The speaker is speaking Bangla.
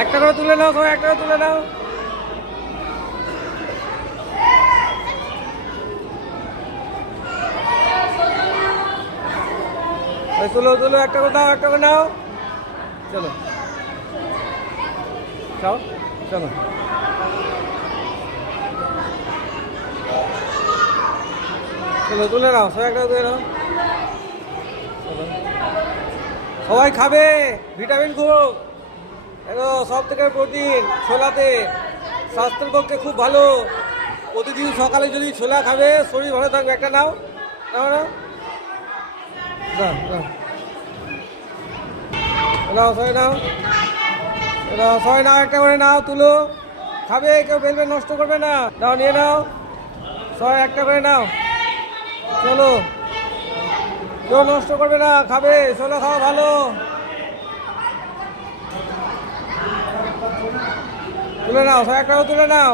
একটা করে তুলে নাও, সবাই একটা করে তুলে নাও। তুলো তুলো, একটা করে দাও, একটা করে নাও। চলো খাও, চলো। চলো তুলে নাও, সবাই একটা তুলে নাও। সবাই খাবে, ভিটামিন খুব, সব থেকে প্রোটিন ছোলাতে, স্বাস্থ্যের পক্ষে খুব ভালো। প্রতিদিন সকালে যদি ছোলা খাবে শরীর ভালো থাকবে। একটা নাও, নাও নাও, নাও নাও নাও, সবাই নাও, নাও সবাই নাও, একটা করে নাও, তুলো। খাবে, কেউ বেলবে নষ্ট করবে না। নাও, নিয়ে নাও, সবাই একটা করে নাও। চলো, কেউ নষ্ট করবে না, খাবে, ছোলা খাওয়া ভালো। তুলে নাও, সবাই একটা করে তুলে নাও।